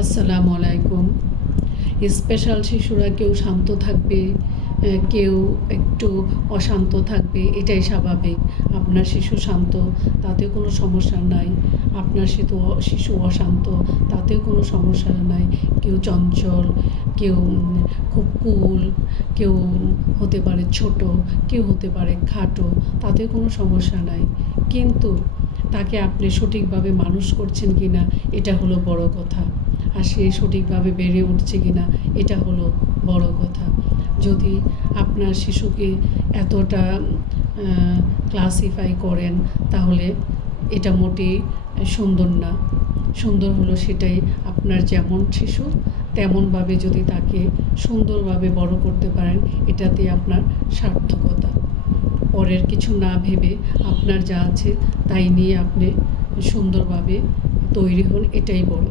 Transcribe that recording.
আসসালামু আলাইকুম। স্পেশাল শিশুরা কেউ শান্ত থাকবে, কেউ একটু অশান্ত থাকবে, এটাই স্বাভাবিক। আপনার শিশু শান্ত, তাতেও কোনো সমস্যা নাই। আপনার শিশু অশান্ত, তাতেও কোনো সমস্যা নাই। কেউ চঞ্চল, কেউ খুব কুল, কেউ হতে পারে ছোট, কেউ হতে পারে খাটো, তাতেও কোনো সমস্যা নাই। কিন্তু তাকে আপনি সঠিকভাবে মানুষ করছেন কিনা, এটা হলো বড় কথা। আর সে সঠিকভাবে বেড়ে উঠছে কিনা, এটা হলো বড় কথা। যদি আপনার শিশুকে এতটা ক্লাসিফাই করেন, তাহলে এটা মোটেই সুন্দর না। সুন্দর হলো সেটাই, আপনার যেমন শিশু তেমনভাবে যদি তাকে সুন্দরভাবে বড় করতে পারেন, এটাতে আপনার সার্থকতা। পরের কিছু না ভেবে আপনার যা আছে তাই নিয়ে আপনি সুন্দরভাবে তৈরি হন, এটাই বড়।